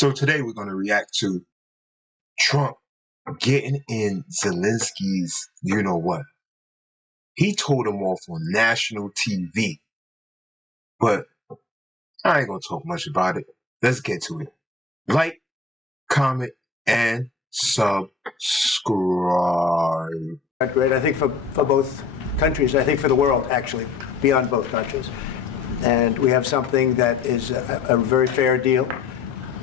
So today we're going to react to Trump getting in Zelensky's you-know-what. He told him off on national TV. But I ain't going to talk much about it. Let's get to it. Like, comment, and subscribe. Great, I think for both countries, I think for the world, actually, beyond both countries. And we have something that is a very fair deal.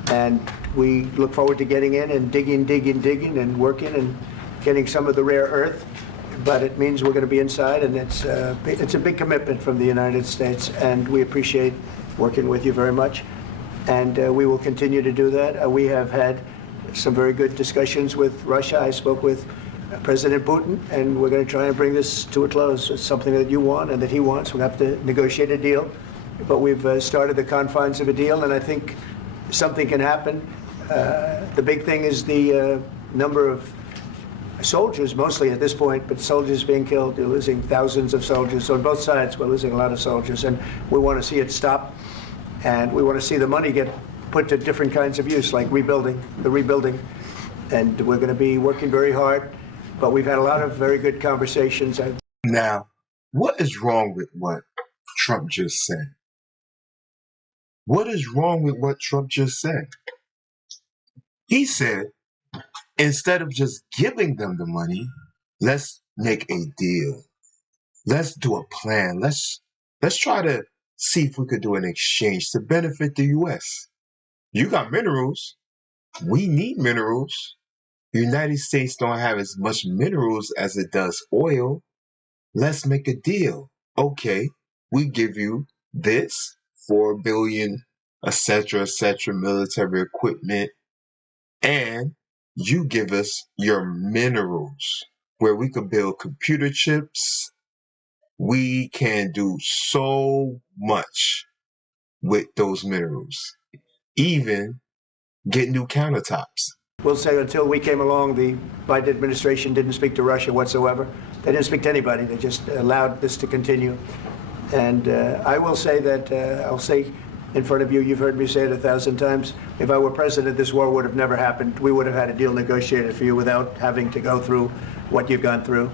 And we look forward to getting in and digging and working and getting some of the rare earth. But it means we're going to be inside, and it's a big commitment from the United States, and we appreciate working with you very much. And we will continue to do that. We have had some very good discussions with Russia. I spoke with President Putin, and we're going to try and bring this to a close. It's something that you want and that he wants. We'll have to negotiate a deal. But we've started the confines of a deal, and I think something can happen. The big thing is the number of soldiers, mostly at this point, but soldiers being killed. You're losing thousands of soldiers. So on both sides, we're losing a lot of soldiers, and we want to see it stop. And we want to see the money get put to different kinds of use, like rebuilding. And we're going to be working very hard. But we've had a lot of very good conversations. Now, what is wrong with what Trump just said? What is wrong with what Trump just said? He said, instead of just giving them the money, let's make a deal. Let's do a plan. Let's try to see if we could do an exchange to benefit the U.S. You got minerals. We need minerals. The United States don't have as much minerals as it does oil. Let's make a deal. Okay, we give you this, $4 billion, etc., military equipment, and you give us your minerals, where we could build computer chips. We can do so much with those minerals, even get new countertops. We'll say until we came along, the Biden administration didn't speak to Russia whatsoever. They didn't speak to anybody. They just allowed this to continue. And I will say that, I'll say in front of you, you've heard me say it 1,000 times, if I were president, this war would have never happened. We would have had a deal negotiated for you without having to go through what you've gone through.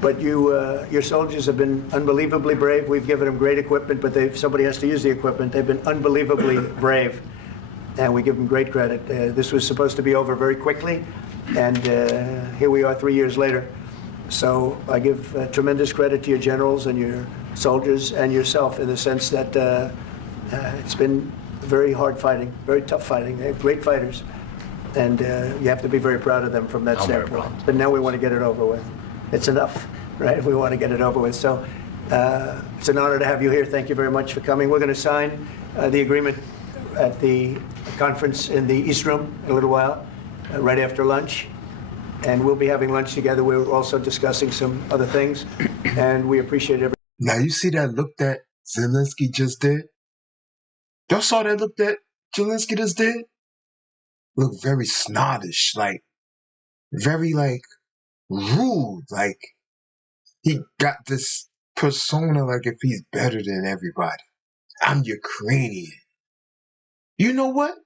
But your soldiers have been unbelievably brave. We've given them great equipment, but somebody has to use the equipment. They've been unbelievably brave, and we give them great credit. This was supposed to be over very quickly, and here we are 3 years later. So I give tremendous credit to your generals and your soldiers and yourself, in the sense that it's been very hard fighting, very tough fighting. They're great fighters, and you have to be very proud of them from that standpoint. But now we want to get it over with. It's enough, right? We want to get it over with. So it's an honor to have you here. Thank you very much for coming. We're going to sign the agreement at the conference in the East Room in a little while, right after lunch. And we'll be having lunch together. We're also discussing some other things, and we appreciate everything. Now, you see that look that Zelensky just did? Y'all saw that look that Zelensky just did? Look very snottish, like, very, like, rude. Like, he got this persona like if he's better than everybody. I'm Ukrainian. You know what?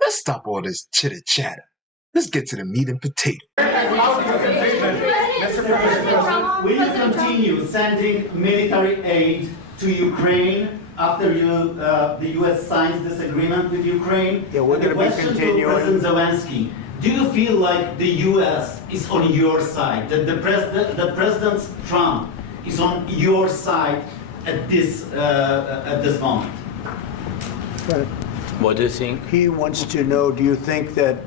Let's stop all this chitter-chatter. Let's get to the meat and potato. Mr. President, will you continue sending military aid to Ukraine after the U.S. signs this agreement with Ukraine? Yeah, we're going to be continuing. To President Zelensky, do you feel like the U.S. is on your side, that the President Trump is on your side at this moment? Right. What do you think? He wants to know, do you think that,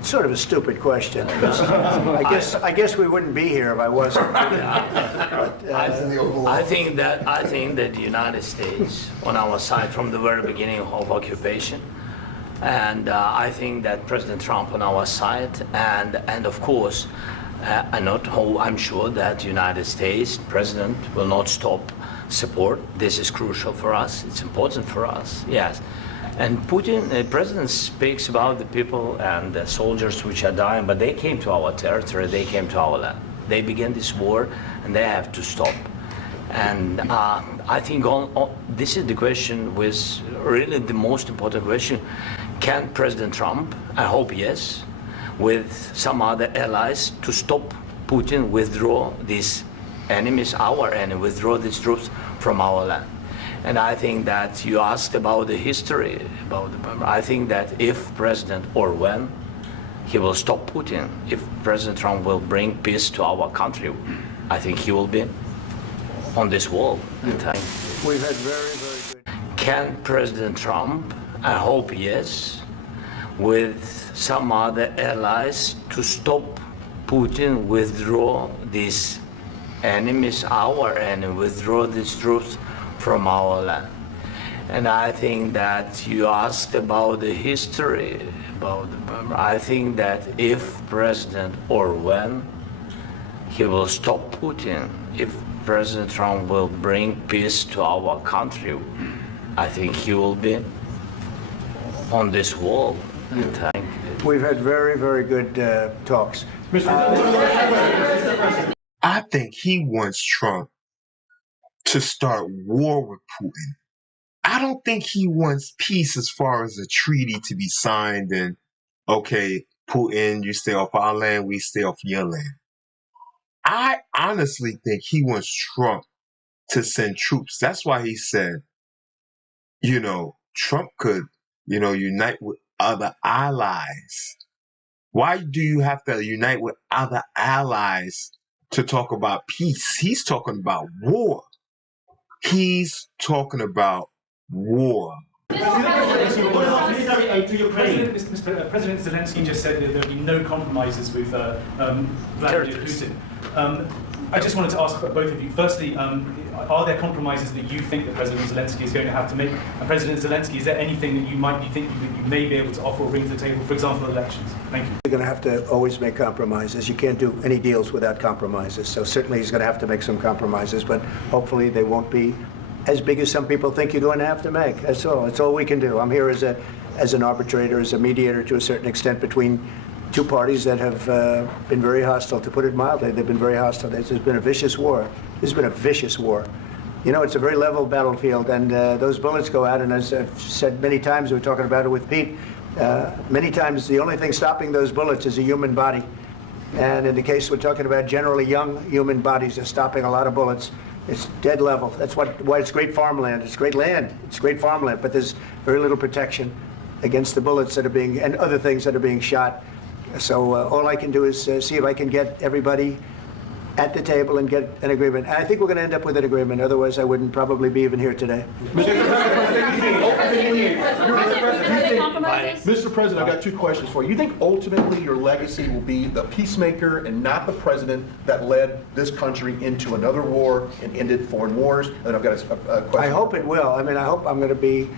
sort of a stupid question. I guess we wouldn't be here if I wasn't. But, I think that the United States on our side from the very beginning of occupation, and I think that President Trump on our side, and of course, I'm sure that the United States President will not stop support. This is crucial for us. It's important for us. Yes. And Putin, the president, speaks about the people and the soldiers which are dying, but they came to our territory, they came to our land. They began this war, and they have to stop. And I think this is the question, with really the most important question. Can President Trump, I hope yes, with some other allies to stop Putin, withdraw these enemies, our enemy, withdraw these troops from our land? And I think that you asked about the history, I think that if President or when he will stop Putin, if President Trump will bring peace to our country, I think he will be on this wall. We've had very, very good. Can President Trump, I hope yes, with some other allies to stop Putin, withdraw these enemies, our enemy, withdraw these troops from our land? And I think that you asked about the history, I think that if President or when he will stop Putin, if President Trump will bring peace to our country, I think he will be on this wall. We've had very, very good talks. I think he wants Trump to start war with Putin. I don't think he wants peace as far as a treaty to be signed and, okay, Putin, you stay off our land, we stay off your land. I honestly think he wants Trump to send troops. That's why he said, Trump could, unite with other allies. Why do you have to unite with other allies to talk about peace? He's talking about war. He's talking about war. President Zelenskyy just said that there will be no compromises with Vladimir Putin. I just wanted to ask both of you, firstly, are there compromises that you think that President Zelenskyy is going to have to make? And President Zelenskyy, is there anything that you might be thinking that you may be able to offer or bring to the table, for example, elections? Thank you. You're going to have to always make compromises. You can't do any deals without compromises. So certainly he's going to have to make some compromises, but hopefully they won't be as big as some people think you're going to have to make. That's all. That's all we can do. I'm here as an arbitrator, as a mediator to a certain extent between two parties that have been very hostile, to put it mildly. They've been very hostile. There's been a vicious war. This has been a vicious war. It's a very level battlefield, and those bullets go out, and as I've said many times, we were talking about it with Pete, many times the only thing stopping those bullets is a human body. And in the case we're talking about, generally young human bodies are stopping a lot of bullets. It's dead level. That's why it's great farmland. It's great land. It's great farmland, but there's very little protection against the bullets that are being, and other things that are being shot. So all I can do is see if I can get everybody at the table and get an agreement. And I think we're going to end up with an agreement. Otherwise, I wouldn't probably be even here today. Mr. President, I've got two questions for you. You think ultimately your legacy will be the peacemaker and not the president that led this country into another war and ended foreign wars? And I've got a question. I hope it will. I hope I'm going to be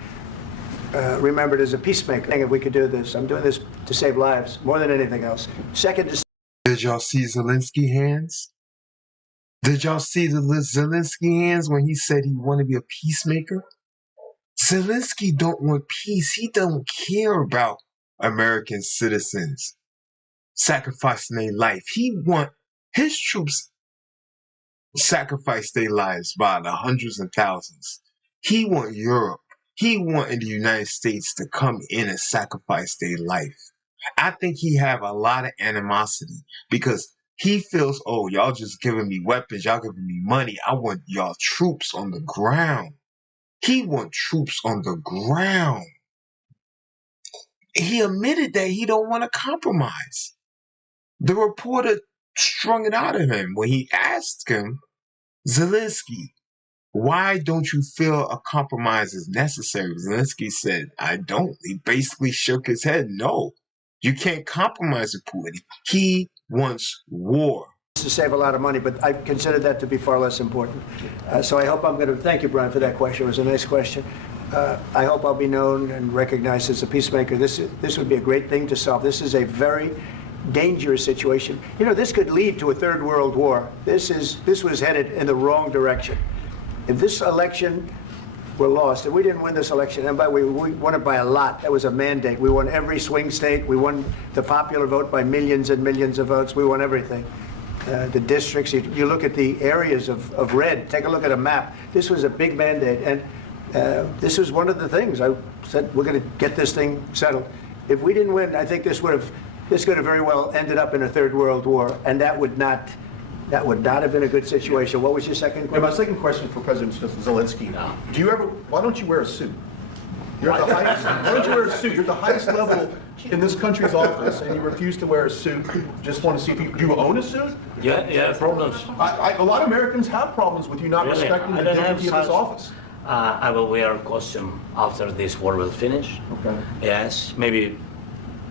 remembered as a peacemaker. If we could do this, I'm doing this to save lives more than anything else. Second, did y'all see Zelensky's hands? Did y'all see the Zelensky hands when he said he wanted to be a peacemaker? Zelensky don't want peace. He don't care about American citizens sacrificing their life. He want his troops sacrifice their lives by the hundreds and thousands. He want Europe. He wanted the United States to come in and sacrifice their life. I think he have a lot of animosity because he feels, oh, y'all just giving me weapons, y'all giving me money. I want y'all troops on the ground. He want troops on the ground. He admitted that he don't want to compromise. The reporter strung it out of him when he asked him, Zelensky, why don't you feel a compromise is necessary? Zelensky said, I don't. He basically shook his head. No, you can't compromise with Putin. He wants war. To save a lot of money, but I consider that to be far less important. So I hope I'm going to, thank you, Brian, for that question. It was a nice question. I hope I'll be known and recognized as a peacemaker. This would be a great thing to solve. This is a very dangerous situation. This could lead to a third world war. This was headed in the wrong direction. If this election were lost, if we didn't win this election, and we won it by a lot, that was a mandate. We won every swing state. We won the popular vote by millions and millions of votes. We won everything. The districts, you look at the areas of red, take a look at a map. This was a big mandate. And This was one of the things. I said, we're going to get this thing settled. If we didn't win, I think this could have very well ended up in a third world war, and that would not have been a good situation. What was your second And question? my second question for President Zelensky, why don't you wear a suit? You're at the highest, why don't you wear a suit? You're at the highest level in this country's office, and you refuse to wear a suit. Just want to see if do you own a suit? Yeah, problems. A lot of Americans have problems with you not Really? respecting I the don't have dignity of this such- office. I will wear a costume after this war will finish. Okay. Yes, maybe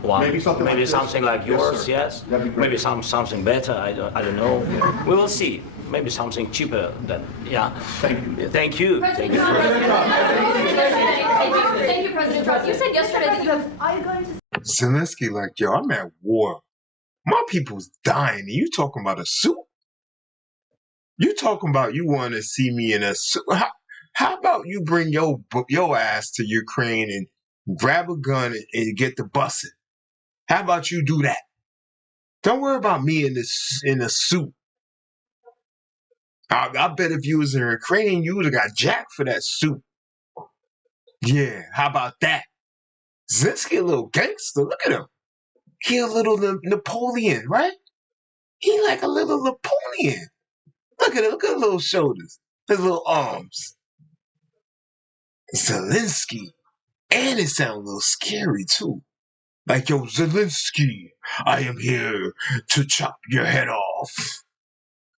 one. Maybe something like this? something like Yes, yours. sir. Yes. That'd be great. Maybe something better. I don't know. We will see. Maybe something cheaper than Thank you. Thank you. President Trump. Thank you, President Trump. You said yesterday that you have. Are you going to Zelensky like, yo, I'm at war. My people's dying. And you talking about a suit? You talking about you want to see me in a suit? How about you bring your ass to Ukraine and grab a gun and get the busing? How about you do that? Don't worry about me in a suit. I bet if you was in Ukraine, you would have got jacked for that suit. Yeah, how about that? Zelensky a little gangster. Look at him. He a little Napoleon, right? He like a little Napoleon. Look at it. Look at his little shoulders. His little arms. Zelensky. And it sounds a little scary, too. Like, yo, Zelensky, I am here to chop your head off.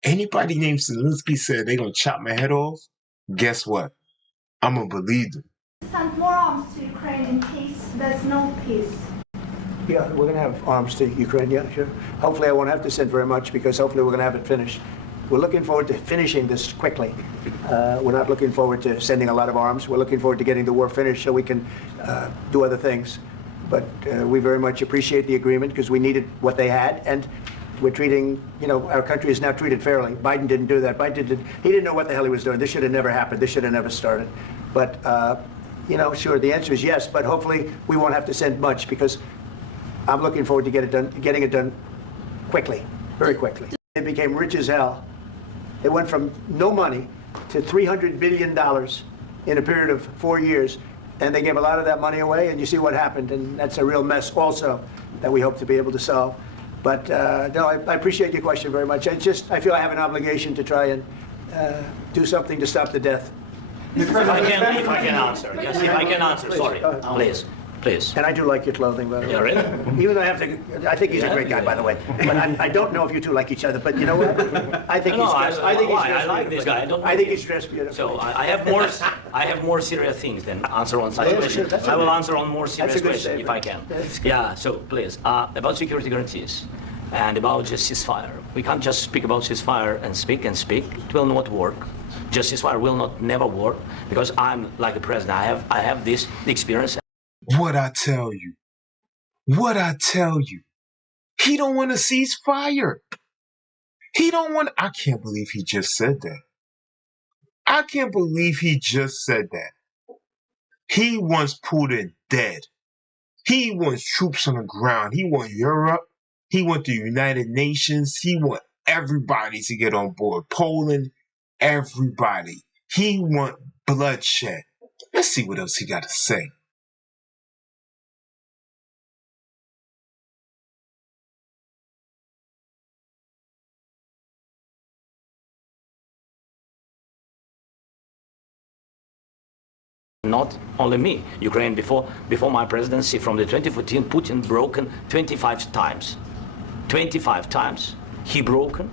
Anybody named Zelensky said they gonna chop my head off, guess what? I'm gonna believe them. send more arms to Ukraine in case there's no peace? Yeah, we're going to have arms to Ukraine, yeah, sure. Hopefully I won't have to send very much because hopefully we're going to have it finished. We're looking forward to finishing this quickly. We're not looking forward to sending a lot of arms. We're looking forward to getting the war finished so we can do other things. But we very much appreciate the agreement because we needed what they had, and we're treating, our country is now treated fairly. Biden didn't do that. He didn't know what the hell he was doing. This should have never happened. This should have never started. But, sure, the answer is yes, but hopefully we won't have to send much because I'm looking forward to getting it done quickly, very quickly. They became rich as hell. They went from no money to $300 billion in a period of 4 years, and they gave a lot of that money away, and you see what happened, and that's a real mess also that we hope to be able to solve. But no, I appreciate your question very much. I feel I have an obligation to try and do something to stop the death. If I can answer. Yes, if I can answer. Sorry, please. And I do like your clothing, by the way. Yeah, really? Even though I think he's a great guy, by the way. But I don't know if you two like each other. But you know what? I think he's dressed. I like this guy. I think he's dressed beautiful. So I have more serious things than answer on such Yeah, questions. sure, that's I will okay. answer on more serious That's a good questions if I can. statement. That's Yeah. So please, about security guarantees and about just ceasefire. We can't just speak about ceasefire and speak and speak. It will not work. Just ceasefire will never work because I'm like the president. I have this experience. What I tell you. He don't want to cease fire. I can't believe he just said that. I can't believe he just said that. He wants Putin dead. He wants troops on the ground. He wants Europe. He wants the United Nations. He wants everybody to get on board. Poland, everybody. He wants bloodshed. Let's see what else he got to say. Not only me. Ukraine, before my presidency, from the 2014, Putin broken 25 times. 25 times he broken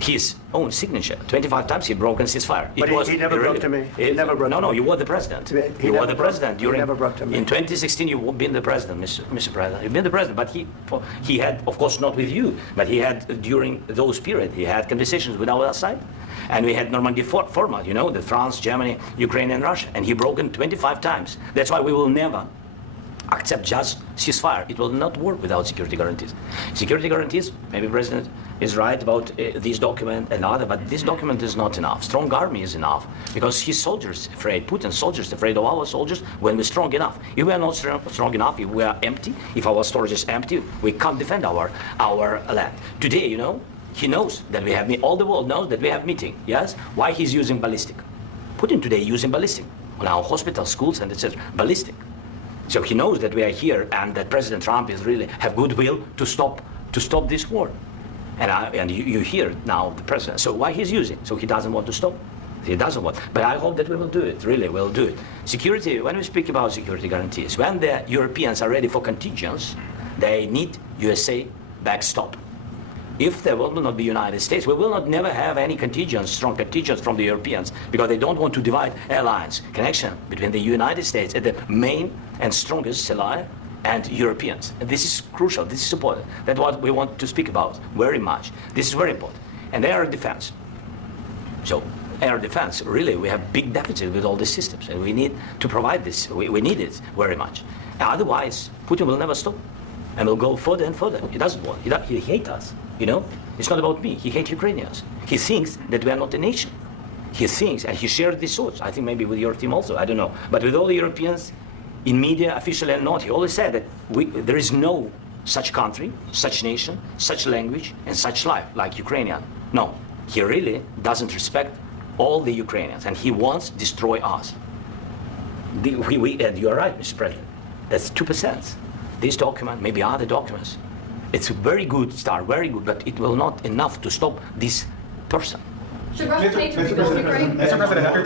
his own signature. 25 times he broken ceasefire. But he never broke to me. He never broke to me. No, you were the president. He You were never the broke- president. he never broke to me. In 2016, you've been the president, Mr. President. You've been the president, but he had, of course, not with you, but he had, during those periods, he had conversations with our side. And we had Normandy format, the France, Germany, Ukraine, and Russia. And he broken 25 times. That's why we will never accept just ceasefire. It will not work without security guarantees. Security guarantees, maybe President is right about this document and other, but this document is not enough. Strong army is enough because his soldiers afraid, Putin's soldiers afraid of our soldiers when we're strong enough. If we are not strong enough, if we are empty, if our storage is empty, we can't defend our land. Today, he knows that we have, all the world knows that we have meeting, yes? Why he's using ballistic? Putin today using ballistic. on our hospitals, schools, and etc. Ballistic. So he knows that we are here and that President Trump is really have goodwill to stop this war. And you hear now the president. So why he's using? So he doesn't want to stop. He doesn't want. But I hope that we will do it. Really, we'll do it. Security. When we speak about security guarantees, when the Europeans are ready for contingents, they need USA backstop. If there will not be United States, we will not never have any contingents, strong contingents from the Europeans, because they don't want to divide alliance, connection between the United States as the main and strongest ally and Europeans. And this is crucial, this is important. That's what we want to speak about very much. This is very important. And air defense. So air defense, really, we have big deficit with all these systems, and we need to provide this. We need it very much. Otherwise, Putin will never stop. And will go further and further. He doesn't want. He hates us. You know, it's not about me. He hates Ukrainians. He thinks that we are not a nation. He thinks, and he shares these thoughts. I think maybe with your team also. I don't know. But with all the Europeans, in media, officially and not, he always said that there is no such country, such nation, such language, and such life like Ukrainian. No, he really doesn't respect all the Ukrainians, and he wants to destroy us. And you are right, Mr. President. That's 2%. This document, maybe other documents, it's a very good start, very good, but it will not enough to stop this person. Should Russia pay to rebuild Ukraine? Mr. President, under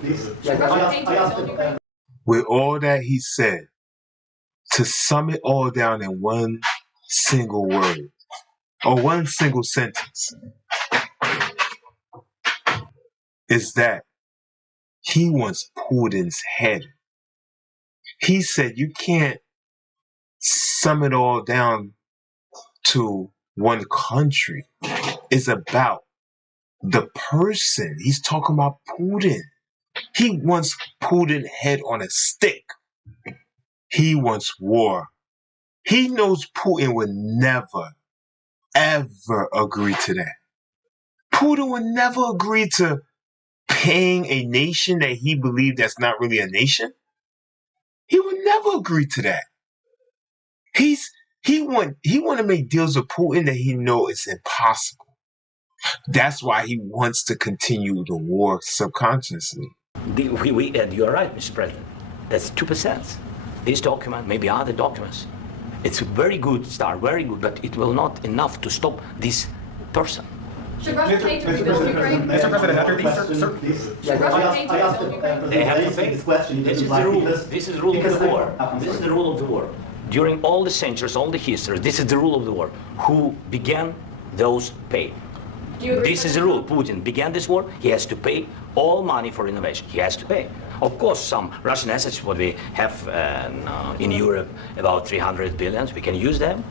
these Should Russia pay to rebuild Ukraine? With all that he said, to sum it all down in one single word or one single sentence, is that he wants Putin's head. He said you can't sum it all down to one country. It's about the person. He's talking about Putin. He wants Putin's head on a stick. He wants war. He knows Putin would never, ever agree to that. Putin would never agree to paying a nation that he believed that's not really a nation. He would never agree to that. He want to make deals with Putin that he know is impossible. That's why he wants to continue the war subconsciously. And you are right, Mr. President. That's 2%. This document, maybe other documents, it's a very good start, very good, but it will not enough to stop this person. Should Russia pay to rebuild Ukraine? Mr. President, under these Should Russia pay to rebuild Ukraine? They have to pay. This is the rule. This is the rule of the war. This is the rule of the war. During all the centuries, all the history, this is the rule of the war. Who began, those pay. Do you agree This with is the that? rule. Putin began this war. He has to pay all money for innovation. He has to pay. Of course, some Russian assets, what we have in Europe, about 300 billions, we can use them.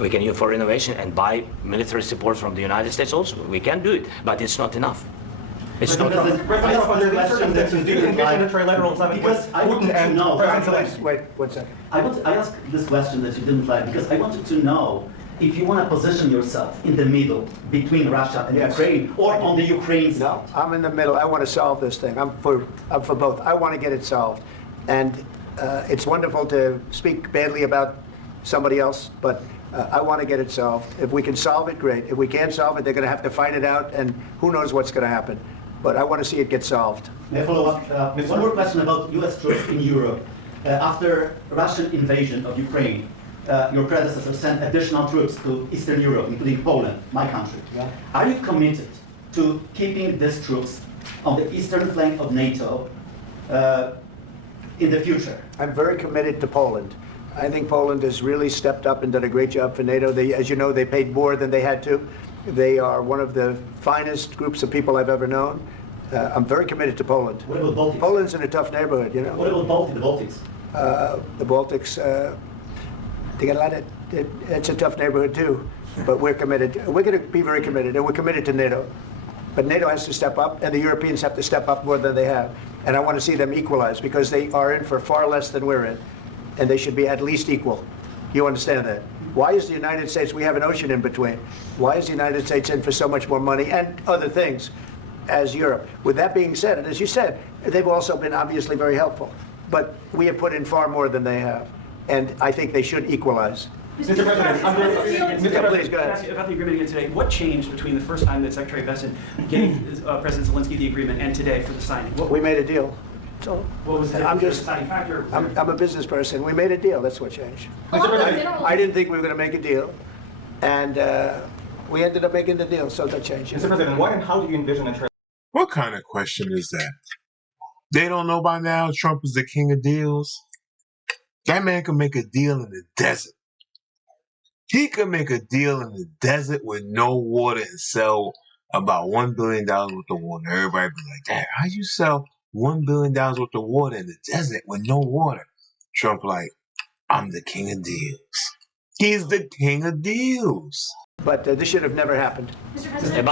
We can use for innovation and buy military support from the United States also. We can do it, but it's not enough. It's not enough. President, under these circumstances, do you engage in a trilateral summit with Because I wanted Putin to and know. President Zelenskyy? Wait 1 second. I asked this question that you didn't like because I wanted to know if you want to position yourself in the middle between Russia and Yes. Ukraine or on the Ukraine side. No, I'm in the middle. I want to solve this thing. I'm for both. I want to get it solved. And it's wonderful to speak badly about somebody else, but I want to get it solved. If we can solve it, great. If we can't solve it, they're going to have to fight it out, and who knows what's going to happen. But I want to see it get solved. May I follow up? One more question about U.S. troops in Europe. After Russian invasion of Ukraine, your predecessor sent additional troops to Eastern Europe, including Poland, my country. Are you committed to keeping these troops on the eastern flank of NATO in the future? I'm very committed to Poland. I think Poland has really stepped up and done a great job for NATO. As you know, they paid more than they had to. They are one of the finest groups of people I've ever known. I'm very committed to Poland. What about Baltics? Poland's in a tough neighborhood, you know. What about the Baltics? The Baltics, they got a lot of, it's a tough neighborhood too, but we're committed. We're going to be very committed, and we're committed to NATO. But NATO has to step up, and the Europeans have to step up more than they have. And I want to see them equalize, because they are in for far less than we're in, and they should be at least equal. You understand that? Why is the United States, we have an ocean in between, why is the United States in for so much more money and other things as Europe? With that being said, and as you said, they've also been obviously very helpful, but we have put in far more than they have, and I think they should equalize. Mr. President, Please, go ahead. about the agreement again today. What changed between the first time that Secretary Besson gave President Zelenskyy the agreement and today for the signing? We made a deal. So What was the I'm just, deciding factor? I'm a business person. We made a deal. That's what changed. I didn't think we were going to make a deal, and we ended up making the deal. So that changed. Mr. President, what and how do you envision a What kind of question is that? They don't know by now Trump is the king of deals? That man can make a deal in the desert. He could make a deal in the desert with no water and sell about $1 billion worth of water. Everybody be like, Dad, how you sell $1 billion worth of water in the desert with no water? Trump like, I'm the king of deals. He's the king of deals. But this should have never happened. Mr. President.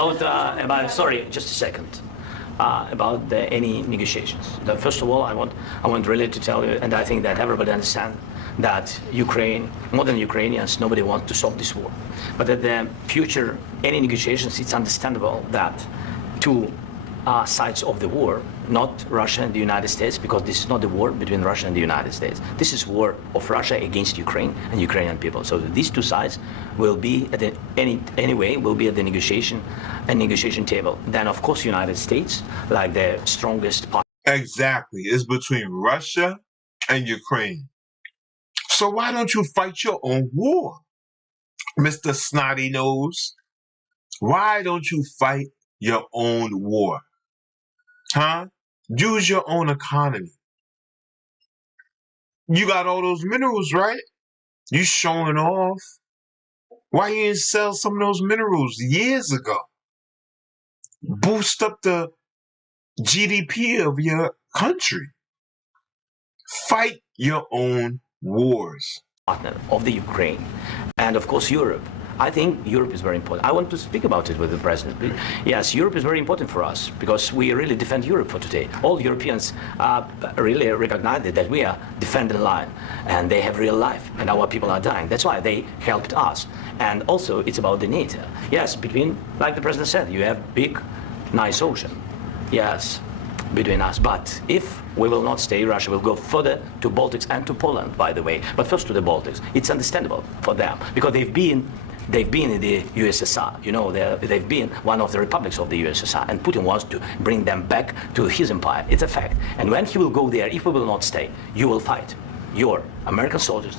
About sorry, just a second. About any negotiations. First of all, I want really to tell you, and I think that everybody understands that Ukraine, more than Ukrainians, nobody wants to stop this war. But at the future, any negotiations, it's understandable that two sides of the war, not Russia and the United States, because this is not the war between Russia and the United States. This is war of Russia against Ukraine and Ukrainian people. So these two sides will be at the, anyway will be at the negotiation table. Then of course United States, like the strongest part. Exactly. It's between Russia and Ukraine. So why don't you fight your own war, Mr. Snotty Nose? Why don't you fight your own war? Huh? Use your own economy. You got all those minerals, right? You showing off. Why you didn't sell some of those minerals years ago? Boost up the GDP of your country. Fight your own wars. Partner of the Ukraine, and of course Europe. I think Europe is very important. I want to speak about it with the president. Yes, Europe is very important for us because we really defend Europe for today. All Europeans really recognize that we are defending the line, and they have real life, and our people are dying. That's why they helped us. And also, it's about the NATO. Yes, between, like the president said, you have big, nice ocean. Yes, between us. But if we will not stay, Russia will go further to Baltics and to Poland, by the way. But first to the Baltics. It's understandable for them because they've been in the USSR. You know, they've been one of the republics of the USSR, and Putin wants to bring them back to his empire. It's a fact. And when he will go there, if we will not stay, you will fight. Your American soldiers,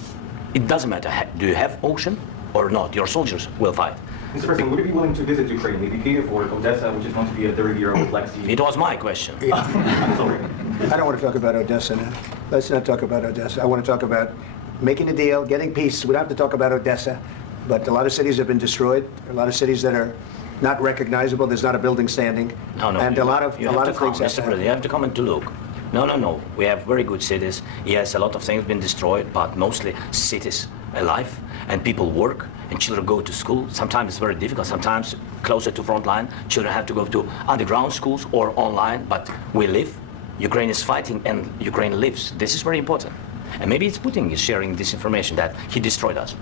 it doesn't matter, do you have ocean or not, your soldiers will fight. Mr. President, would you be willing to visit Ukraine, maybe Kyiv or Odessa, which is going to be a 30-year with Lexi? It was my question. I'm sorry. I don't want to talk about Odessa now. Let's not talk about Odessa. I want to talk about making a deal, getting peace. We don't have to talk about Odessa, but a lot of cities have been destroyed. A lot of cities that are not recognizable. There's not a building standing. No, and a lot of things have Mr. President, you have to come and to look. No. We have very good cities. Yes, a lot of things have been destroyed, but mostly cities alive, and people work, and children go to school. Sometimes it's very difficult. Sometimes closer to front line, children have to go to underground schools or online, but we live. Ukraine is fighting, and Ukraine lives. This is very important. And maybe it's Putin is sharing this information that he destroyed us.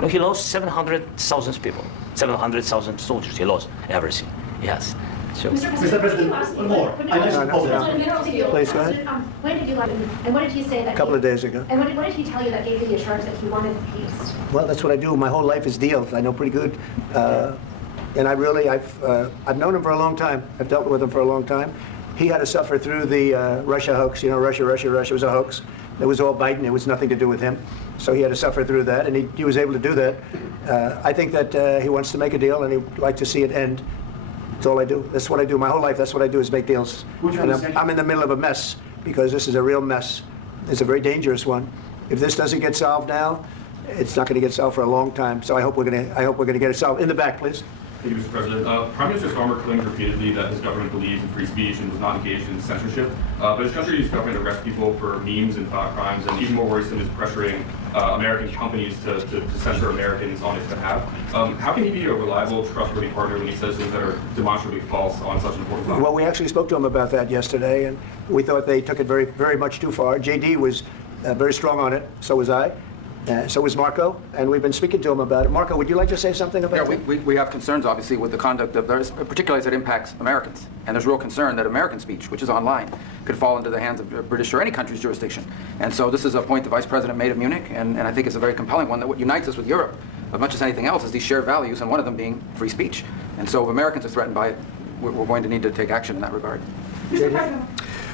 No, he lost 700,000 people, 700,000 soldiers. He lost everything. Yes. So. Mr. President, one more. I mentioned Poland. Please, go ahead. When did you let him, and what did he say that? A couple of days ago. And what did he tell you that gave you the assurance that he wanted peace? Well, that's what I do. My whole life is deals. I know pretty good. And I've known him for a long time. I've dealt with him for a long time. He had to suffer through the Russia hoax. You know, Russia was a hoax. It was all Biden. It was nothing to do with him. So he had to suffer through that, and he was able to do that. I think that he wants to make a deal, and he'd like to see it end. That's all I do. That's what I do. My whole life, that's what I do is make deals. And I'm in the middle of a mess because this is a real mess. It's a very dangerous one. If this doesn't get solved now, it's not going to get solved for a long time. So I hope we're going to get it solved. In the back, please. Thank you, Mr. President. Prime Minister Starmer claimed repeatedly that his government believes in free speech and was not engaged in censorship. But his country's government arrests people for memes and thought crimes, and even more worrisome is pressuring American companies to censor Americans on his behalf. How can he be a reliable, trustworthy partner when he says things that are demonstrably false on such an important topic? Well, we actually spoke to him about that yesterday, and we thought they took it very, very much too far. JD was very strong on it. So was I. So was Marco, and we've been speaking to him about it. Marco, would you like to say something about that? We have concerns, obviously, with the conduct of theirs, particularly as it impacts Americans. And there's real concern that American speech, which is online, could fall into the hands of British or any country's jurisdiction. And so this is a point the Vice President made at Munich, and I think it's a very compelling one that what unites us with Europe, as much as anything else, is these shared values, and one of them being free speech. And so if Americans are threatened by it, we're going to need to take action in that regard. Mr. President.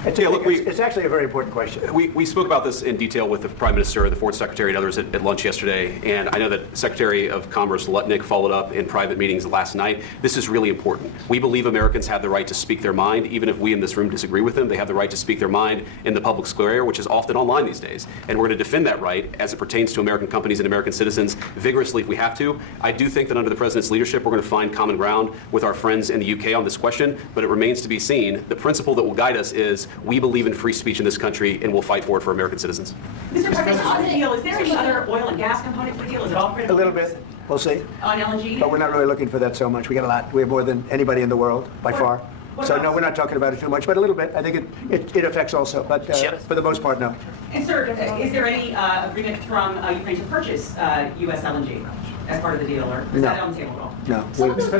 It's actually a very important question. We spoke about this in detail with the Prime Minister, the Foreign Secretary, and others at lunch yesterday, and I know that Secretary of Commerce Lutnick followed up in private meetings last night. This is really important. We believe Americans have the right to speak their mind, even if we in this room disagree with them. They have the right to speak their mind in the public square, which is often online these days, and we're going to defend that right as it pertains to American companies and American citizens vigorously if we have to. I do think that under the President's leadership, we're going to find common ground with our friends in the UK on this question, but it remains to be seen. The principle that will guide us is we believe in free speech in this country, and we'll fight for it for American citizens. Mr. President, on the deal, is there any other oil and gas component to the deal? Is it all critical? A little bit. We'll see. On LNG? But we're not really looking for that so much. We got a lot. We have more than anybody in the world, by far. So no, we're not talking about it too much, but a little bit. I think it affects also, but for the most part, no. And sir, is there any agreement from Ukraine to purchase U.S. LNG as part of the deal, or is that on the table at all? No,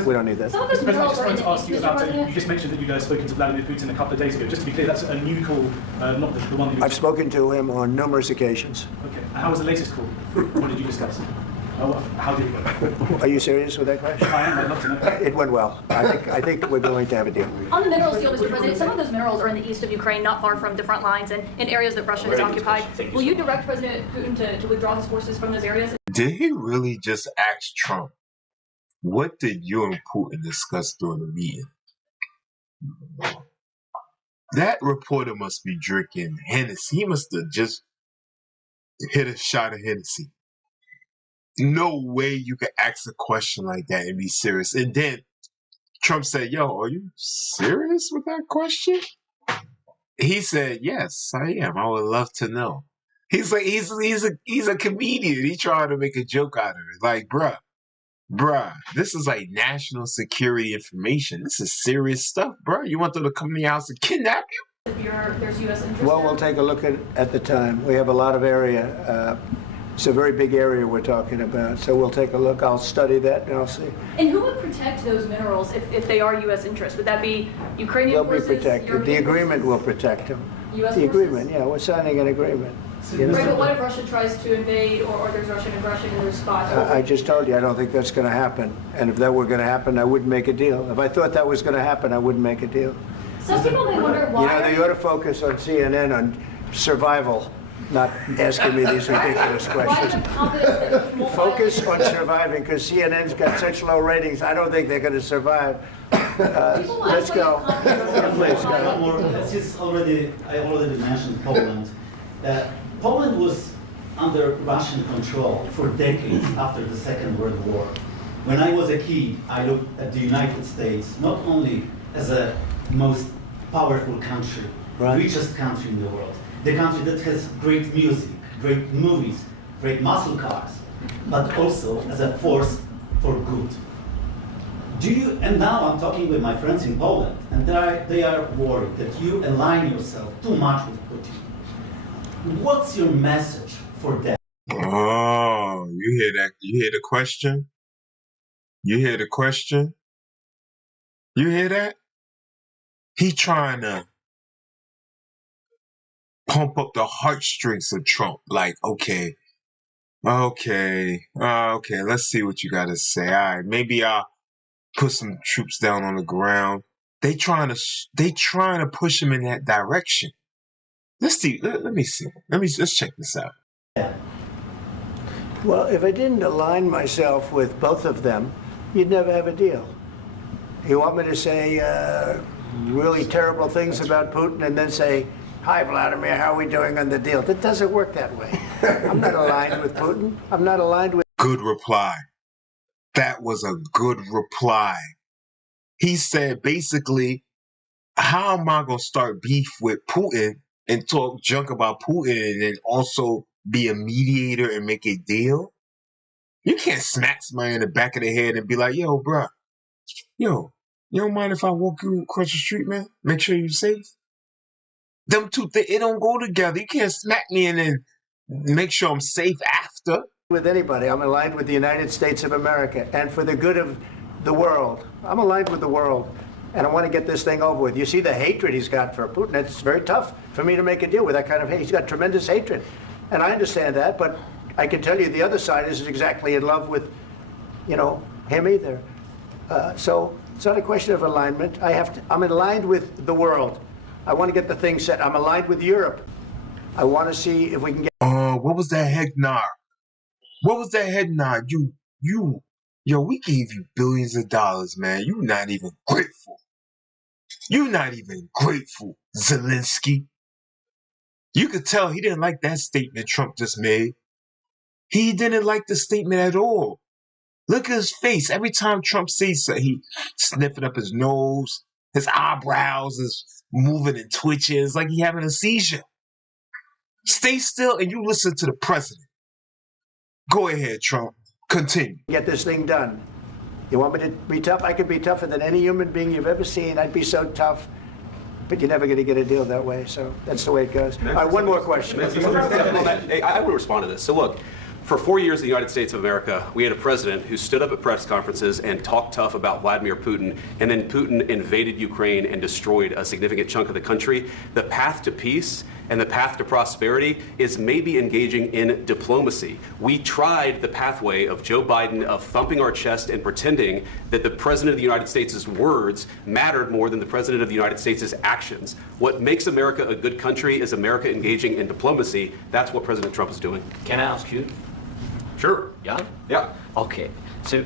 we don't need that. Mr. President, I just wanted to ask you about, you just mentioned that you guys spoken to Vladimir Putin a couple of days ago. Just to be clear, that's a new call, not the one that you... I've spoken to him on numerous occasions. Okay. And how was the latest call? What did you discuss? How did it go? Are you serious with that question? I am. I'd love to know. It went well. I think we're going to have a deal. On the minerals deal, Mr. President, some of those minerals are in the east of Ukraine, not far from the front lines and in areas that Russia has occupied. Will you direct President Putin to withdraw his forces from those areas? Did he really just ask Trump, what did you and Putin discuss during the meeting? That reporter must be drinking Hennessy. He must have just hit a shot of Hennessy. No way you could ask a question like that and be serious. And then Trump said, yo, are you serious with that question? He said, yes, I am. I would love to know. He's like, he's a comedian. He's trying to make a joke out of it. Like, bruh, this is like national security information. This is serious stuff, bruh. You want them to come to your house and kidnap you? There's U.S. interest. Well, we'll take a look at the time. We have a lot of area. It's a very big area we're talking about, so we'll take a look. I'll study that and I'll see. And who would protect those minerals if they are U.S. interests? Would that be Ukrainian They'll forces? be protected. European The agreement forces? will protect them. U.S. The forces? agreement, yeah, we're signing an agreement. Right, but what if Russia tries to invade or there's Russian aggression in those spots? I just told you, I don't think that's going to happen. And if that were going to happen, I wouldn't make a deal. If I thought that was going to happen, I wouldn't make a deal. Some people may wonder why. You know, they ought to focus on CNN on survival, not asking me these ridiculous questions. Focus on surviving, because CNN's got such low ratings, I don't think they're going to survive. Let's go. Please, go ahead. One more. Since I already mentioned Poland. Poland was under Russian control for decades after the Second World War. When I was a kid, I looked at the United States not only as a most powerful country, richest country in the world, the country that has great music, great movies, great muscle cars, but also as a force for good. And now I'm talking with my friends in Poland, and they are worried that you align yourself too much with Putin. What's your message for them? Oh, you hear that? You hear the question? You hear the question? You hear that? He trying to pump up the heartstrings of Trump. Like, okay, let's see what you got to say. All right, maybe I'll put some troops down on the ground. They trying to push him in that direction. Let's see. Let's check this out. Well, if I didn't align myself with both of them, you'd never have a deal. You want me to say really terrible things about Putin and then say, hi, Vladimir, how are we doing on the deal? That doesn't work that way. I'm not aligned with Putin. I'm not aligned with... Good reply. That was a good reply. He said, basically, how am I going to start beef with Putin and talk junk about Putin and then also be a mediator and make a deal? You can't smack somebody in the back of the head and be like, yo, bruh, you don't mind if I walk you across the street, man? Make sure you're safe. Them two things, it don't go together. You can't smack me and then make sure I'm safe after. With anybody. I'm aligned with the United States of America and for the good of the world. I'm aligned with the world. And I want to get this thing over with. You see the hatred he's got for Putin. It's very tough for me to make a deal with that kind of hate. He's got tremendous hatred. And I understand that, but I can tell you the other side isn't exactly in love with, him either. So it's not a question of alignment. I'm aligned with the world. I want to get the thing set. I'm aligned with Europe. I want to see if we can get... What was that head nod? What was that head nod? Yo, we gave you billions of dollars, man. You're not even grateful. You're not even grateful, Zelenskyy. You could tell he didn't like that statement Trump just made. He didn't like the statement at all. Look at his face. Every time Trump says something, he sniffing up his nose. His eyebrows is moving and twitching. It's like he having a seizure. Stay still and you listen to the president. Go ahead, Trump. Continue. Get this thing done. You want me to be tough? I could be tougher than any human being you've ever seen. I'd be so tough. But you're never going to get a deal that way. So that's the way it goes. All right, one more question. Hey, I want to respond to this. So look, for 4 years in the United States of America, we had a president who stood up at press conferences and talked tough about Vladimir Putin, and then Putin invaded Ukraine and destroyed a significant chunk of the country. The path to peace and the path to prosperity is maybe engaging in diplomacy. We tried the pathway of Joe Biden of thumping our chest and pretending that the President of the United States' words mattered more than the President of the United States' actions. What makes America a good country is America engaging in diplomacy. That's what President Trump is doing. Can I ask you? Sure. Yeah? Yeah. Okay. So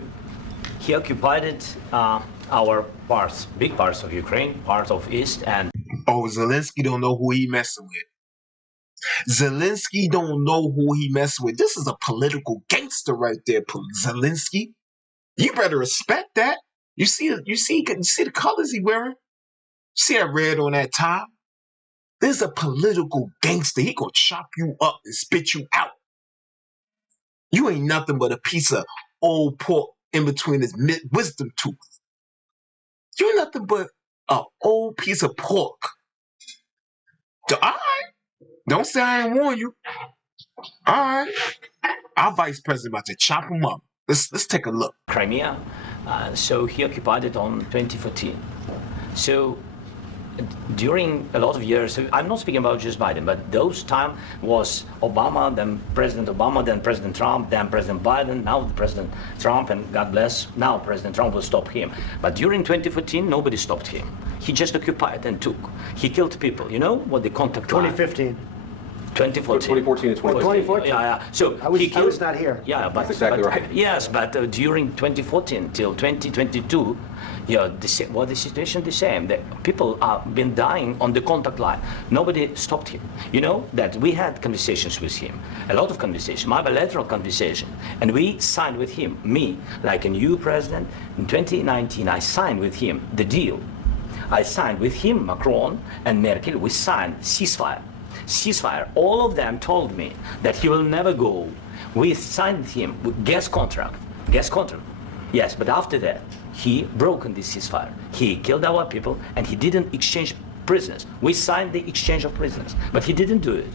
he occupied our parts, big parts of Ukraine, part of East, and... Oh, Zelenskyy don't know who he messing with. Zelenskyy don't know who he messing with. This is a political gangster right there, Zelenskyy. You better respect that. You see the colors he wearing? See that red on that tie? This is a political gangster. He gonna chop you up and spit you out. You ain't nothing but a piece of old pork in between his wisdom tooth. You're nothing but an old piece of pork. All right. Don't say I didn't warn you. All right. Our vice president about to chop him up. Let's take a look. Crimea. So he occupied it on 2014. So during a lot of years, so I'm not speaking about just Biden, but those time was Obama, then President Obama, then President Trump, then President Biden, now the President Trump, and God bless, now President Trump will stop him. But during 2014, nobody stopped him. He just occupied and took. He killed people. You know what the contact 2015. 2014. 2014 and 2014. Yeah. So I was not here. Yeah, but that's exactly right. Yes, but during 2014 till 2022, yeah, the situation the same. The people have been dying on the contact line. Nobody stopped him. You know that we had conversations with him, a lot of conversations, my bilateral conversation, and we signed with him. Me, like a new president, in 2019, I signed with him the deal. I signed with him, Macron and Merkel. We signed ceasefire. All of them told me that he will never go. We signed with him with gas contract. Yes, but after that, he broke this ceasefire. He killed our people and he didn't exchange prisoners. We signed the exchange of prisoners, but he didn't do it.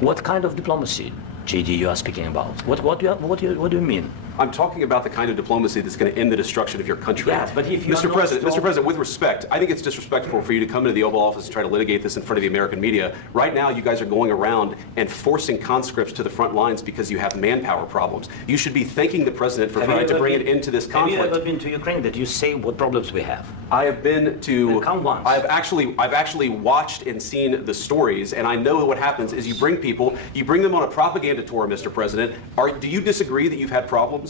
What kind of diplomacy, JD, you are speaking about? What do you mean? I'm talking about the kind of diplomacy that's going to end the destruction of your country. Yes, but if you Mr. President, with respect, I think it's disrespectful for you to come into the Oval Office and try to litigate this in front of the American media. Right now, you guys are going around and forcing conscripts to the front lines because you have manpower problems. You should be thanking the President for trying to bring it into this conflict. Have you ever been to Ukraine that you say what problems we have? I have been to. Come once. I've actually watched and seen the stories, and I know what happens is you bring them on a propaganda tour, Mr. President. Do you disagree that you've had problems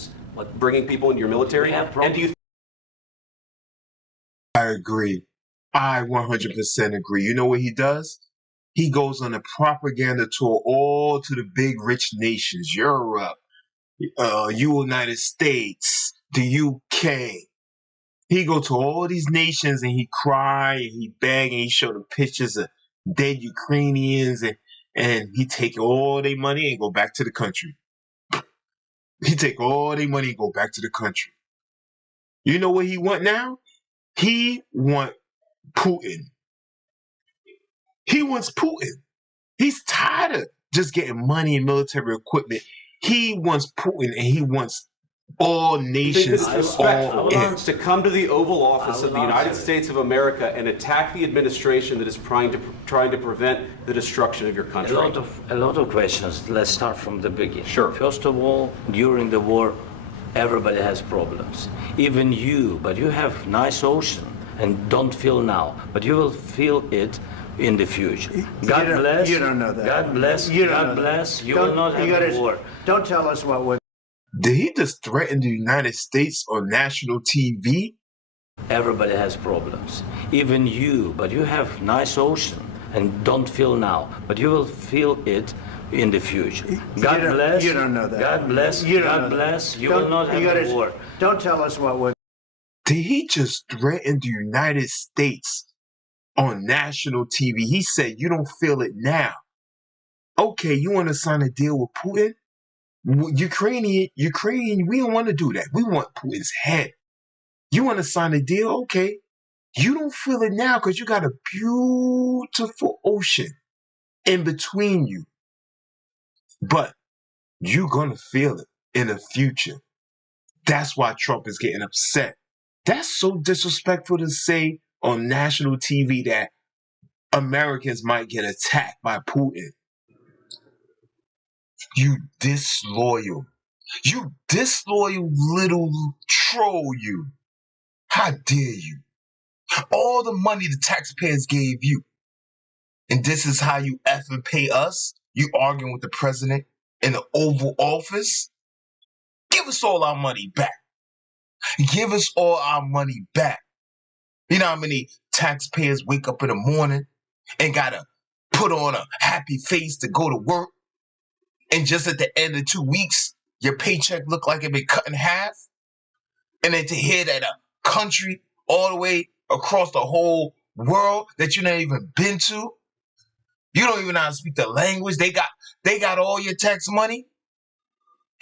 bringing people into your military? And do you? I agree. I 100% agree. You know what he does? He goes on a propaganda tour all to the big rich nations, Europe, United States, the UK. He go to all these nations and he cry and he beg and he show them pictures of dead Ukrainians and he take all their money and go back to the country. He take all their money and go back to the country. You know what he want now? He want Putin. He wants Putin. He's tired of just getting money and military equipment. He wants Putin and he wants all nations. It's disrespectful to come to the Oval Office of the United States of America and attack the administration that is trying to prevent the destruction of your country. A lot of questions. Let's start from the beginning. Sure. First of all, during the war, everybody has problems. Even you, but you have nice ocean. and don't feel now, but you will feel it in the future. God bless. You don't know that. God bless. You don't God know bless. that. You will not have a war. Don't tell us what we're... Did he just threaten the United States on national TV? Everybody has problems, even you, but you have nice ocean and don't feel now, but you will feel it in the future. God bless. You don't know that. God bless. You don't God know bless. that. You will not have a war. Don't tell us what we're... Did he just threaten the United States on national TV? He said, you don't feel it now. Okay, you want to sign a deal with Putin? Ukrainian, we don't want to do that. We want Putin's head. You want to sign a deal? Okay. You don't feel it now because you got a beautiful ocean in between you. But you're going to feel it in the future. That's why Trump is getting upset. That's so disrespectful to say on national TV that Americans might get attacked by Putin. You disloyal. You disloyal little troll, you. How dare you? All the money the taxpayers gave you. And this is how you effing pay us? You arguing with the president in the Oval Office? Give us all our money back. Give us all our money back. You know how many taxpayers wake up in the morning and gotta put on a happy face to go to work? And just at the end of 2 weeks, your paycheck look like it been cut in half? And then to hear that a country all the way across the whole world that you never even been to, you don't even know how to speak the language. They got all your tax money.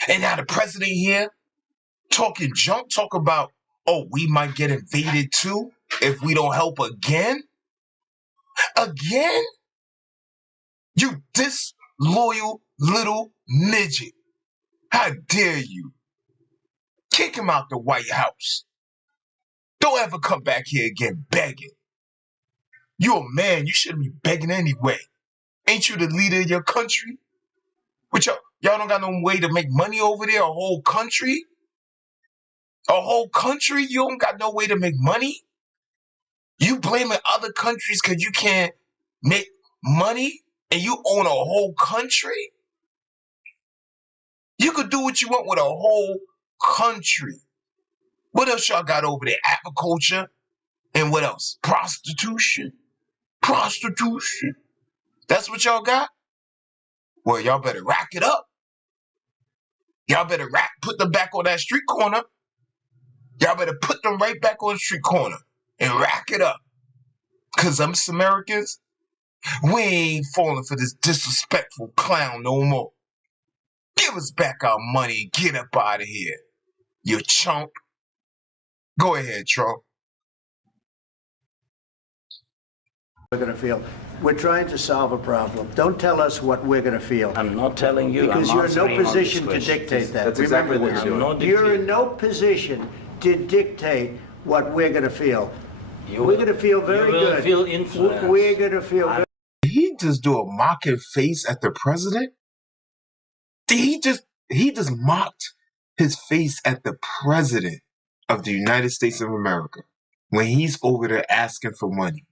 And now the president here talking junk, talk about, oh, we might get invaded too if we don't help again. Again? You disloyal little midget. How dare you? Kick him out the White House. Don't ever come back here again begging. You're a man. You shouldn't be begging anyway. Ain't you the leader of your country? But y'all don't got no way to make money over there? A whole country? A whole country? You don't got no way to make money? You blaming other countries because you can't make money and you own a whole country? You could do what you want with a whole country. What else y'all got over there? Agriculture? And what else? Prostitution. Prostitution. That's what y'all got? Well, y'all better rack it up. Y'all better put them back on that street corner. Y'all better put them right back on the street corner and rack it up. Because us Americans, we ain't falling for this disrespectful clown no more. Give us back our money and get up out of here, you chump. Go ahead, Trump. We're going to feel. We're trying to solve a problem. Don't tell us what we're going to feel. I'm not telling you. Because you're in no position to dictate that. That's exactly what you're doing. You're in no position to dictate what we're going to feel. We're going to feel very good. You will feel influenced. We're going to feel very... Did he just do a mocking face at the president? Did he just mocked his face at the president of the United States of America when he's over there asking for money?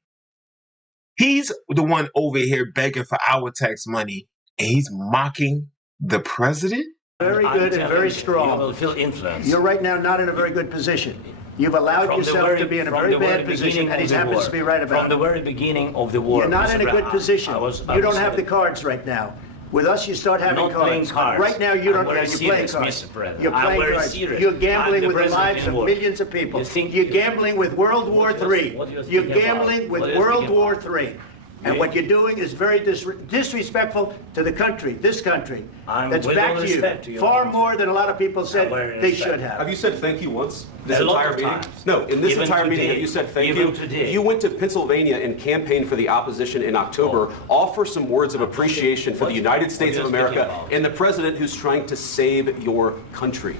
He's the one over here begging for our tax money, and he's mocking the president? Very good and very strong. You will feel influenced. You're right now not in a very good position. You've allowed yourself to be in a very bad position, and he happens to be right about it. From the very beginning of the war. You're not in a good position. You don't have the cards right now. With us, you start having cards. Right now, you don't. You're playing cards. You're playing cards. You're gambling with the lives of millions of people. You're gambling with World War III. You're gambling with World War III. And what you're doing is very disrespectful to the country, this country, that's backed you far more than a lot of people said they should have. Have you said thank you once this entire meeting? No, in this entire meeting, have you said thank you? You went to Pennsylvania and campaigned for the opposition in October. Offer some words of appreciation for the United States of America and the president who's trying to save your country.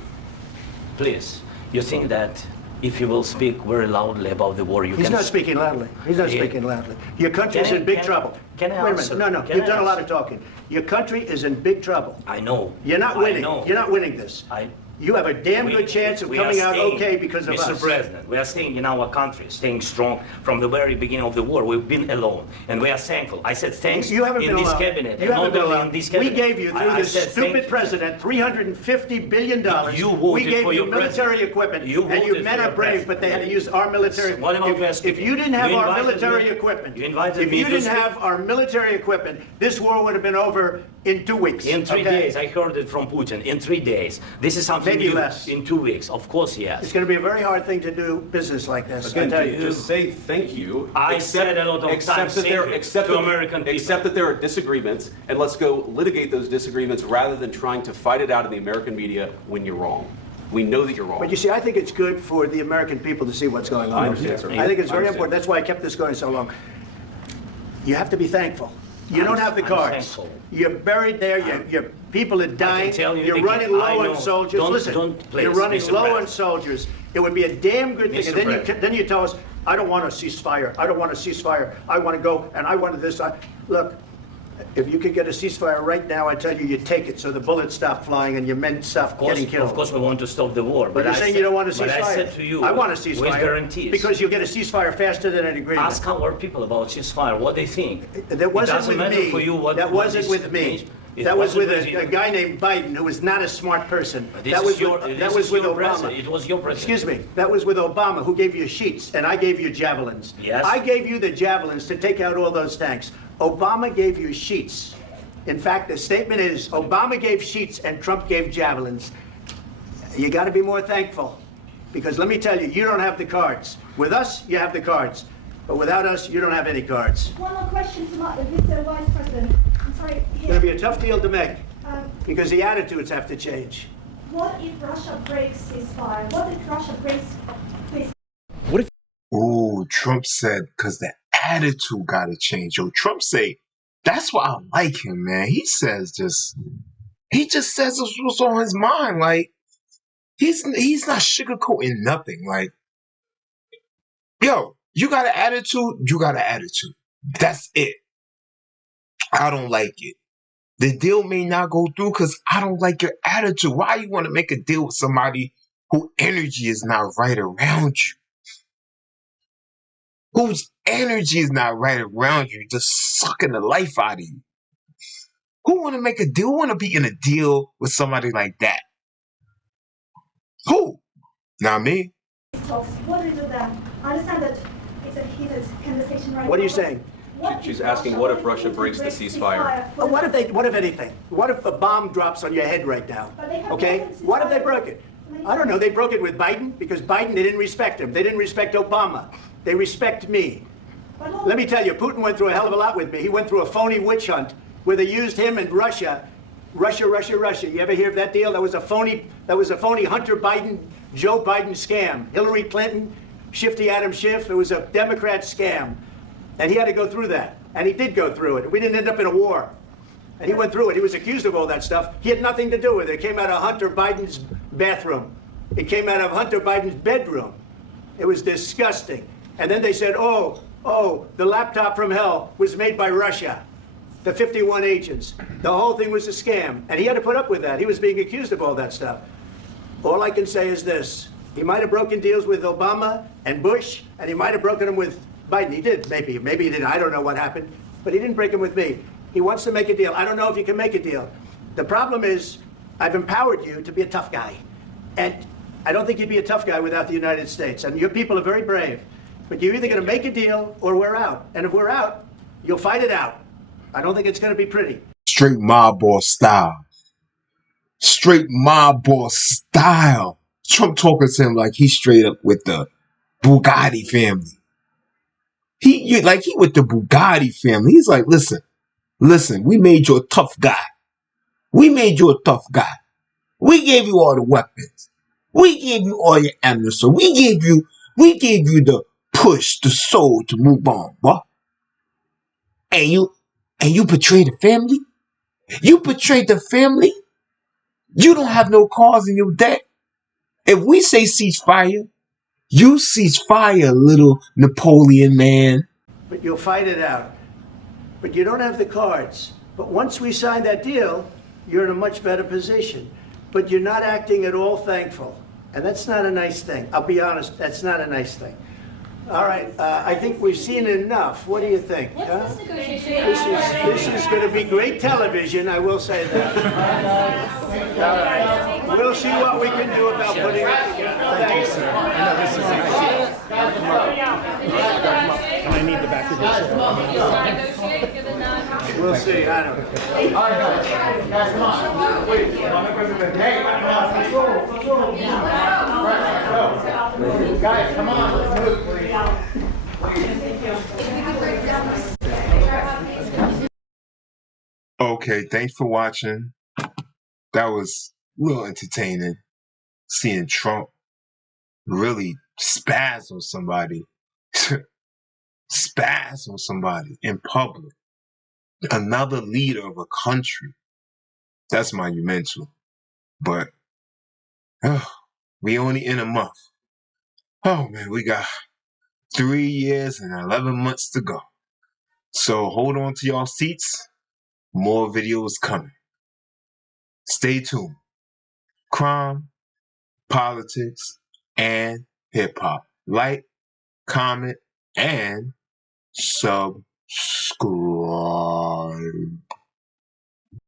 Please, you think that if you will speak very loudly about the war, He's not speaking loudly. He's not speaking loudly. Your country is in big trouble. Can I Wait a minute. No. You've done a lot of talking. Your country is in big trouble. I know. You're not winning. You're not winning this. you have a damn good chance of coming out okay because of us. Mr. President, we are staying in our country, staying strong from the very beginning of the war. We've been alone, and we are thankful. I said thanks You haven't in been this alone. cabinet. You haven't been only alone. in this cabinet. We gave you, through I this said stupid thank you. president, $350 billion. You we voted gave for you your military president. equipment, You and you voted men for are your brave, president. but they had to use our military. What am I If you didn't have You our invited military me- equipment, you invited if me you to didn't speak. have our military equipment, this war would have been over in 2 weeks. In 3 okay? days, I heard it from Putin. In 3 days. This is something Maybe new. less. In 2 weeks, of course, yes. It's going to be a very hard thing to do business like this. I Again, tell you. just say thank you. I said a lot of times that there, thank you except to that, American people. Except that there are disagreements, and let's go litigate those disagreements rather than trying to fight it out in the American media when you're wrong. We know that you're wrong. But you see, I think it's good for the American people to see what's going on. I understand, sir. I think it's I very understand. important. That's why I kept this going so long. You have to be thankful. You don't have the I'm cards. thankful. You're buried there. Your people are dying. tell you You're again, running low I on know. soldiers. Listen, Please, you're running Mr. low on President. soldiers. It would be a damn good thing. Mr. And President. then you tell us, I don't want a ceasefire. I don't want a ceasefire. I want to go, and I want this. Look, if you could get a ceasefire right now, I tell you, you take it so the bullets stop flying and your men stop getting killed. Of course, we want to stop the war. But you're saying you don't want a ceasefire. But I said to you, I want a with ceasefire. guarantees. Because you'll get a ceasefire faster than an agreement. Ask our people about ceasefire, what they think. That wasn't it doesn't with matter me. for you what That what wasn't is- with me. It That was wasn't with you. a guy named Biden who was not a smart person. This That is was your- with, this that is was with your Obama. president. It was your president. Excuse me. That was with Obama, who gave you sheets, and I gave you javelins. Yes. I gave you the javelins to take out all those tanks. Obama gave you sheets. In fact, the statement is Obama gave sheets and Trump gave javelins. You got to be more thankful, because let me tell you, you don't have the cards. With us, you have the cards, but without us, you don't have any cards. One more question to Mr. Vice President. I'm sorry. It's going to be a tough deal to make, Um, because the attitudes have to change. What if Russia breaks ceasefire? What if Russia breaks this? Ooh, Trump said, because the attitude got to change. Yo, Trump say, that's why I like him, man. He just says what's on his mind. Like, he's not sugarcoating nothing. Like, yo, you got an attitude, you got an attitude. That's it. I don't like it. The deal may not go through because I don't like your attitude. Why you want to make a deal with somebody whose energy is not right around you? Whose energy is not right around you, just sucking the life out of you. Who want to make a deal? Who want to be in a deal with somebody like that? Who? Not me. Talks. What do we do then? I understand that it's a heated conversation right now. What are you but saying? what She's if asking, what if Russia breaks the ceasefire? Well, what if anything? What if a bomb drops on your head right now? But they have Okay? broken What if they ceasefire. broke it? I don't know. They broke it with Biden because Biden, they didn't respect him. They didn't respect Obama. They respect me. But look, Let me tell you, Putin went through a hell of a lot with me. He went through a phony witch hunt where they used him and Russia. Russia. You ever hear of that deal? That was a phony Hunter Biden, Joe Biden scam. Hillary Clinton, Shifty Adam Schiff. It was a Democrat scam. And he had to go through that. And he did go through it. We didn't end up in a war. And he went through it. He was accused of all that stuff. He had nothing to do with it. It came out of Hunter Biden's bathroom. It came out of Hunter Biden's bedroom. It was disgusting. And then they said, oh, the laptop from hell was made by Russia. The 51 agents. The whole thing was a scam. And he had to put up with that. He was being accused of all that stuff. All I can say is this. He might have broken deals with Obama and Bush, and he might have broken them with Biden. He did, maybe. Maybe he didn't. I don't know what happened. But he didn't break them with me. He wants to make a deal. I don't know if you can make a deal. The problem is, I've empowered you to be a tough guy. And I don't think you'd be a tough guy without the United States. And your people are very brave. But you're either going to make a deal or we're out. And if we're out, you'll fight it out. I don't think it's going to be pretty. Straight mob boss style. Straight mob boss style. Trump talking to him like he's straight up with the Bugatti family. He with the Bugatti family. He's like, listen, we made you a tough guy. We made you a tough guy. We gave you all the weapons. We gave you all your ammunition. We gave you the push, the soul to move on, boy. And you betrayed the family? You betrayed the family? You don't have no cause in your debt. If we say ceasefire, you ceasefire, little Napoleon man. But you'll fight it out. But you don't have the cards. But once we sign that deal, you're in a much better position. but you're not acting at all thankful. And that's not a nice thing. I'll be honest, that's not a nice thing. All right, I think we've seen enough. What do you think? What's this negotiation? This is going to be great television, I will say that. All right. We'll see what we can do about putting it together. Thanks. And I need the back of this. We'll see, I don't know. Guys, come on. Wait, hey, guys, come on, let's move, please. Okay, thanks for watching. That was a little entertaining. Seeing Trump really spaz on somebody. Spaz on somebody in public. Another leader of a country. That's monumental. But we only in a month. Oh man, we got 3 years and 11 months to go. So hold on to y'all seats. More videos coming. Stay tuned. Crime, politics, and hip-hop. Like, comment, and subscribe.